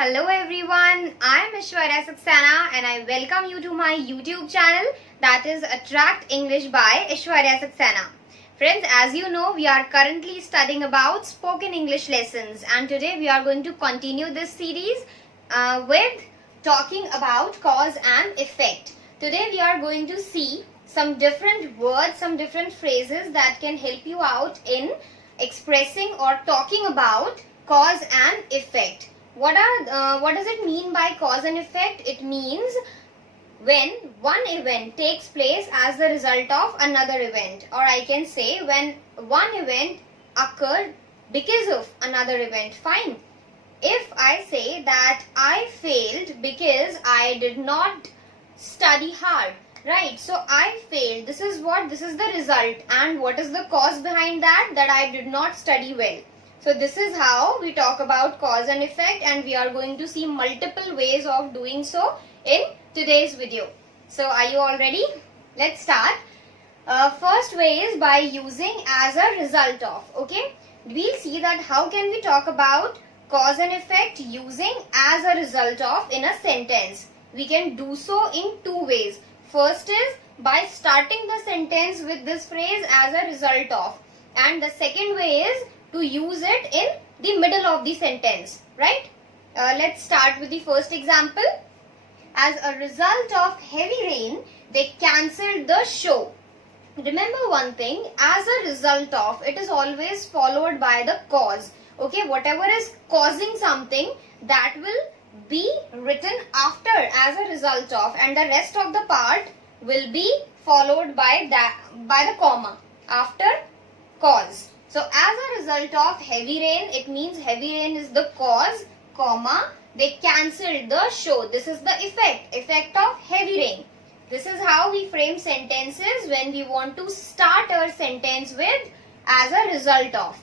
Hello everyone, I am Aishwarya Saxena and I welcome you to my YouTube channel, that is Attract English by Aishwarya Saxena. Friends, as you know, we are currently studying about spoken English lessons, and today we are going to continue this series with talking about cause and effect. Today we are going to see some different words, some different phrases that can help you out in expressing or talking about cause and effect. What does it mean by cause and effect? It means when one event takes place as the result of another event, or I can say when one event occurred because of another event. Fine. If I say that I failed because I did not study hard, right? So I failed. This is the result, and what is the cause behind that? That I did not study well. So this is how we talk about cause and effect, and we are going to see multiple ways of doing so in today's video. So are you all ready? Let's start. First way is by using as a result of. Okay, we'll see that how can we talk about cause and effect using as a result of in a sentence. We can do so in two ways. First is by starting the sentence with this phrase as a result of, and the second way is to use it in the middle of the sentence, right? Let's start with the first example. As a result of heavy rain, they cancelled the show. Remember one thing, as a result of, it is always followed by the cause. Okay, whatever is causing something, that will be written after as a result of, and the rest of the part will be followed by the comma after cause. So as a result of heavy rain, it means heavy rain is the cause, comma, they cancelled the show. This is the effect of heavy rain. This is how we frame sentences when we want to start our sentence with as a result of.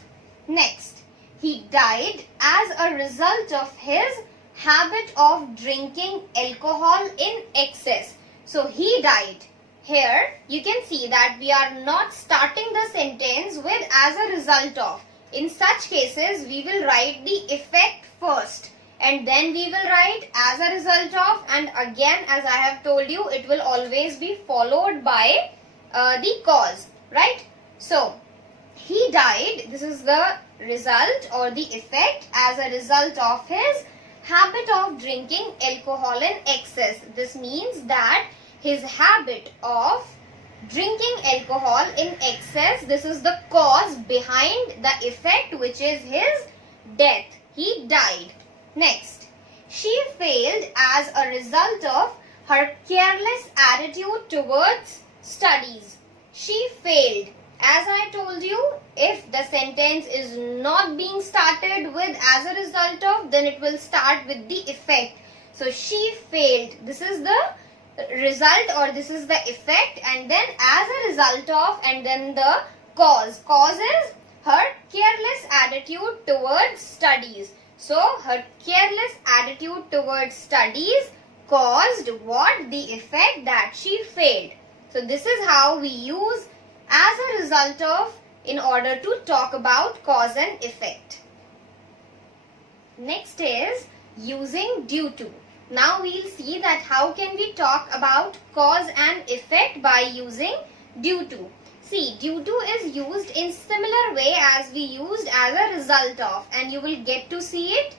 Next, he died as a result of his habit of drinking alcohol in excess. So he died. Here you can see that we are not starting the sentence with as a result of. In such cases, we will write the effect first, and then we will write as a result of, and again, as I have told you, it will always be followed by the cause, right? So he died, this is the result or the effect as a result of his habit of drinking alcohol in excess. This means that his habit of drinking alcohol in excess, this is the cause behind the effect, which is his death. He died. Next, she failed as a result of her careless attitude towards studies. She failed. As I told you, if the sentence is not being started with as a result of, then it will start with the effect. So she failed. This is the result, or this is the effect, and then as a result of, and then the cause. Cause is her careless attitude towards studies. So her careless attitude towards studies caused what? The effect that she failed. So this is how we use as a result of in order to talk about cause and effect. Next is using due to. Now we'll see that how can we talk about cause and effect by using due to. See, due to is used in similar way as we used as a result of, and you will get to see it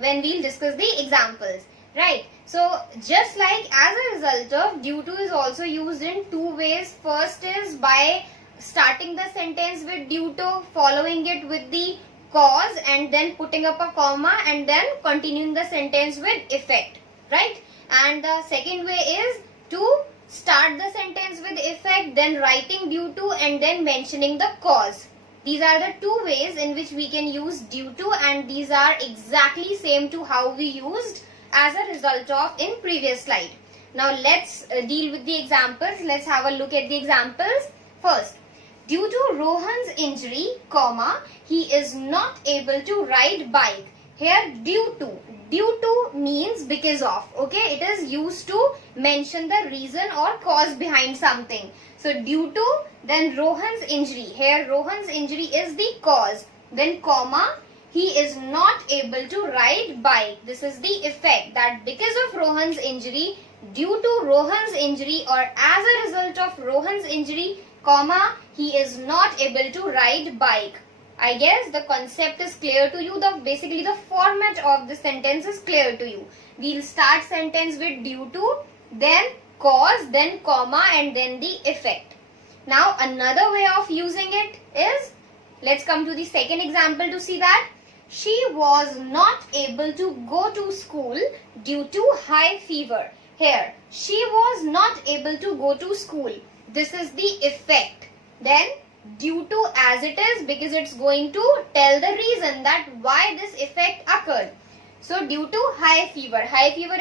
when we'll discuss the examples, right? So just like as a result of, due to is also used in two ways. First is by starting the sentence with due to, following it with the cause, and then putting up a comma, and then continuing the sentence with effect, right? And the second way is to start the sentence with effect, then writing due to, and then mentioning the cause. These are the two ways in which we can use due to, and these are exactly same to how we used as a result of in previous slide. Now let's deal with the examples. Let's have a look at the examples. First, due to Rohan's injury, comma, he is not able to ride bike. Here due to means because of. Okay, it is used to mention the reason or cause behind something. So due to, then Rohan's injury. Here Rohan's injury is the cause. Then comma, he is not able to ride bike. This is the effect, that because of Rohan's injury, due to Rohan's injury or as a result of Rohan's injury, comma, he is not able to ride bike. I guess the concept is clear to you. Basically the format of the sentence is clear to you. We'll start sentence with due to, then cause, then comma, and then the effect. Now another way of using it is, let's come to the second example to see that. She was not able to go to school due to high fever. Here, she was not able to go to school. This is the effect. Then due to, as it is, because it's going to tell the reason that why this effect occurred. So due to high fever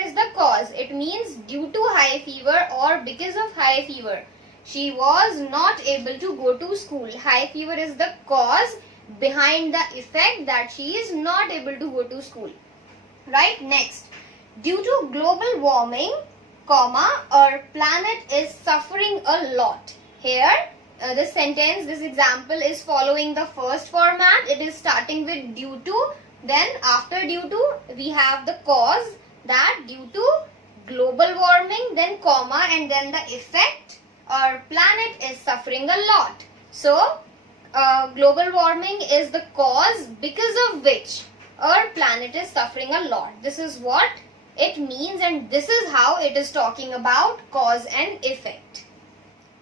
is the cause. It means due to high fever or because of high fever, she was not able to go to school. High fever is the cause behind the effect, that she is not able to go to school. Right? Next, due to global warming, comma, our planet is suffering a lot. Here, this sentence, this example is following the first format. It is starting with due to, then after due to, we have the cause, that due to global warming, then comma, and then the effect, our planet is suffering a lot. So, global warming is the cause because of which our planet is suffering a lot. This is what it means, and this is how it is talking about cause and effect.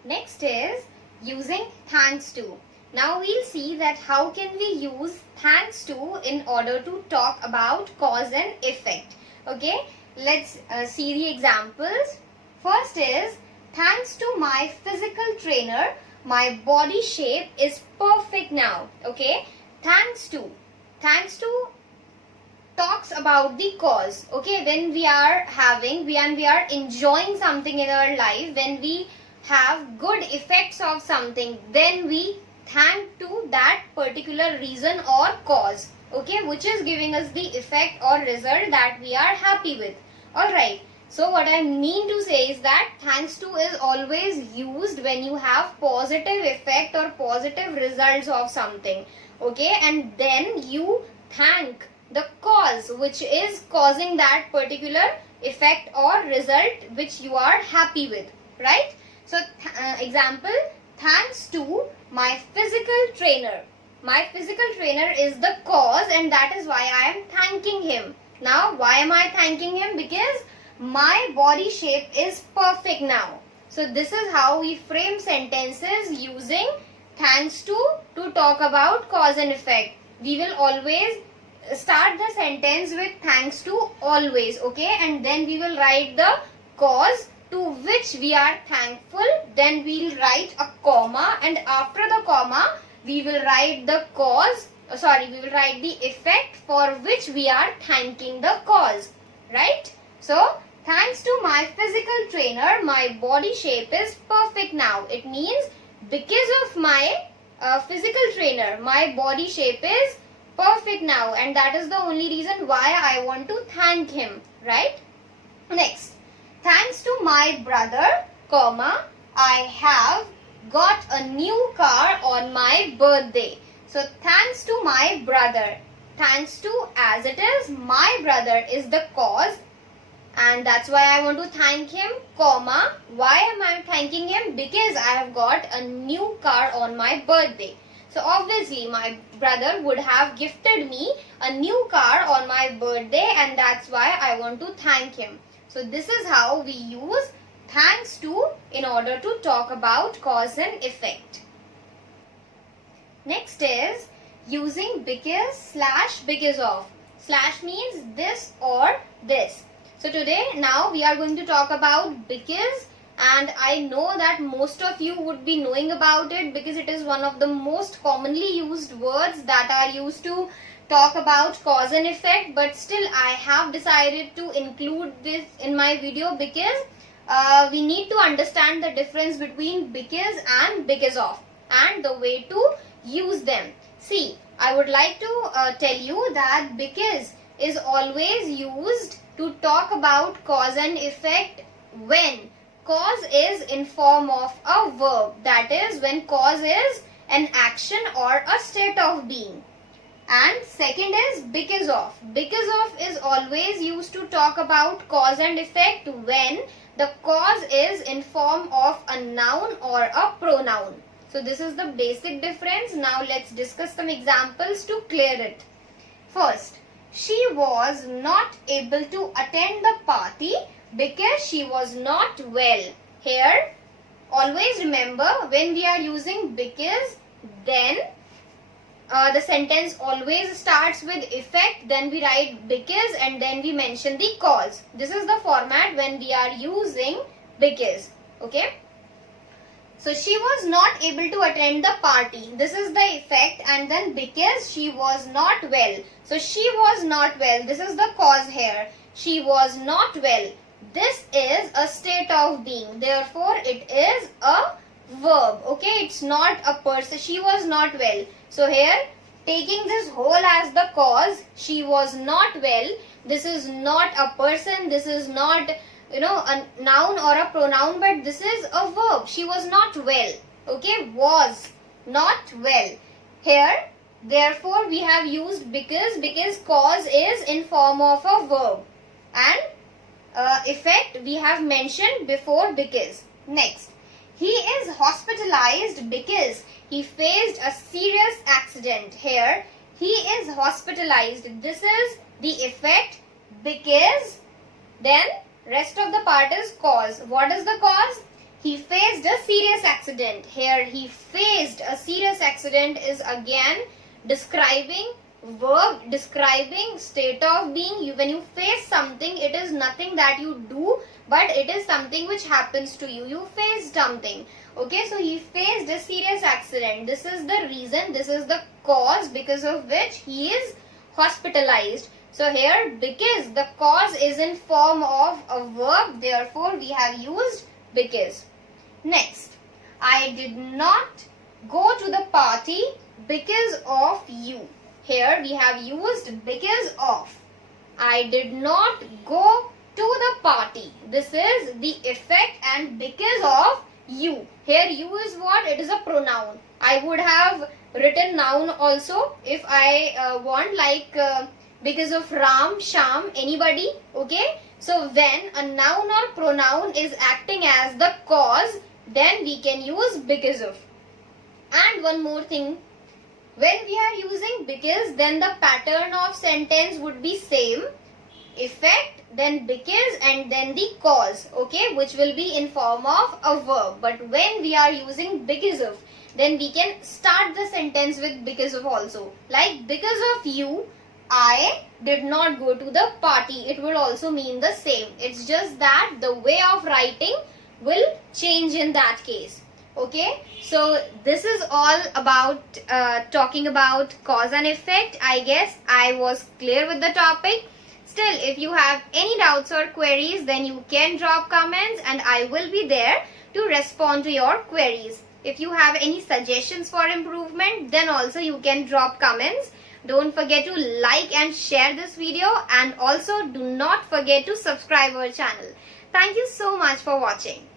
Next is using thanks to. Now we'll see that how can we use thanks to in order to talk about cause and effect. Okay, let's see the examples. First is, thanks to my physical trainer, my body shape is perfect now. Okay, thanks to talks about the cause. Okay, when we are enjoying something in our life, when we have good effects of something, then we thank to that particular reason or cause, okay, which is giving us the effect or result that we are happy with. Alright, so what I mean to say is that thanks to is always used when you have positive effect or positive results of something, okay, and then you thank the cause which is causing that particular effect or result which you are happy with, right? So example, thanks to my physical trainer. My physical trainer is the cause, and that is why I am thanking him. Now why am I thanking him? Because my body shape is perfect now. So this is how we frame sentences using thanks to talk about cause and effect. We will always start the sentence with thanks to always, okay, and then we will write the cause to which we are thankful, then we will write a comma, and after the comma we will write the cause, we will write the effect for which we are thanking the cause, right? So thanks to my physical trainer, my body shape is perfect now. It means because of my physical trainer, my body shape is perfect now, and that is the only reason why I want to thank him, right? Next, thanks to my brother, comma, I have got a new car on my birthday. So thanks to my brother, thanks to, as it is, my brother is the cause, and that's why I want to thank him, comma, why am I thanking him? Because I have got a new car on my birthday. So obviously my brother would have gifted me a new car on my birthday, and that's why I want to thank him. So this is how we use thanks to in order to talk about cause and effect. Next is using because slash because of. Slash means this or this. So today now we are going to talk about because, and I know that most of you would be knowing about it because it is one of the most commonly used words that are used to talk about cause and effect, but still I have decided to include this in my video because we need to understand the difference between because and because of and the way to use them. See, I would like to tell you that because is always used to talk about cause and effect when cause is in form of a verb, that is when cause is an action or a state of being. And second is because of. Because of is always used to talk about cause and effect when the cause is in form of a noun or a pronoun. So this is the basic difference. Now let's discuss some examples to clear it. First, she was not able to attend the party because she was not well. Here, always remember when we are using because, then the sentence always starts with effect, then we write because and then we mention the cause. This is the format when we are using because. Okay. So she was not able to attend the party. This is the effect, and then because she was not well. So she was not well. This is the cause here. She was not well. This is a state of being. Therefore, it is a verb. Okay, it's not a person. She was not well. So here, taking this whole as the cause, she was not well. This is not a person. This is not, a noun or a pronoun, but this is a verb. She was not well. Okay, was not well. Here, therefore, we have used because cause is in form of a verb. And effect we have mentioned before because. Next, he is hospitalized because he faced a serious accident. Here, he is hospitalized. This is the effect because, then rest of the part is cause. What is the cause? He faced a serious accident. Here, he faced a serious accident is again describing verb, describing state of being. When you face something, it is nothing that you do, but it is something which happens to you. You faced something. Okay, so he faced a serious accident. This is the reason, this is the cause because of which he is hospitalized. So here, because the cause is in form of a verb, therefore we have used because. Next, I did not go to the party because of you. Here we have used because of. I did not go to the party. This is the effect, and because of you. Here you is what? It is a pronoun. I would have written noun also if I want, like because of Ram, Sham, anybody. Okay. So when a noun or pronoun is acting as the cause, then we can use because of. And one more thing. When we are using because, then the pattern of sentence would be same. Effect, then because, and then the cause. Okay, which will be in form of a verb. But when we are using because of, then we can start the sentence with because of also. Like, because of you, I did not go to the party. It will also mean the same. It's just that the way of writing will change in that case. Okay, so this is all about talking about cause and effect. I guess I was clear with the topic. Still, if you have any doubts or queries, then you can drop comments and I will be there to respond to your queries. If you have any suggestions for improvement, then also you can drop comments. Don't forget to like and share this video, and also do not forget to subscribe our channel. Thank you so much for watching.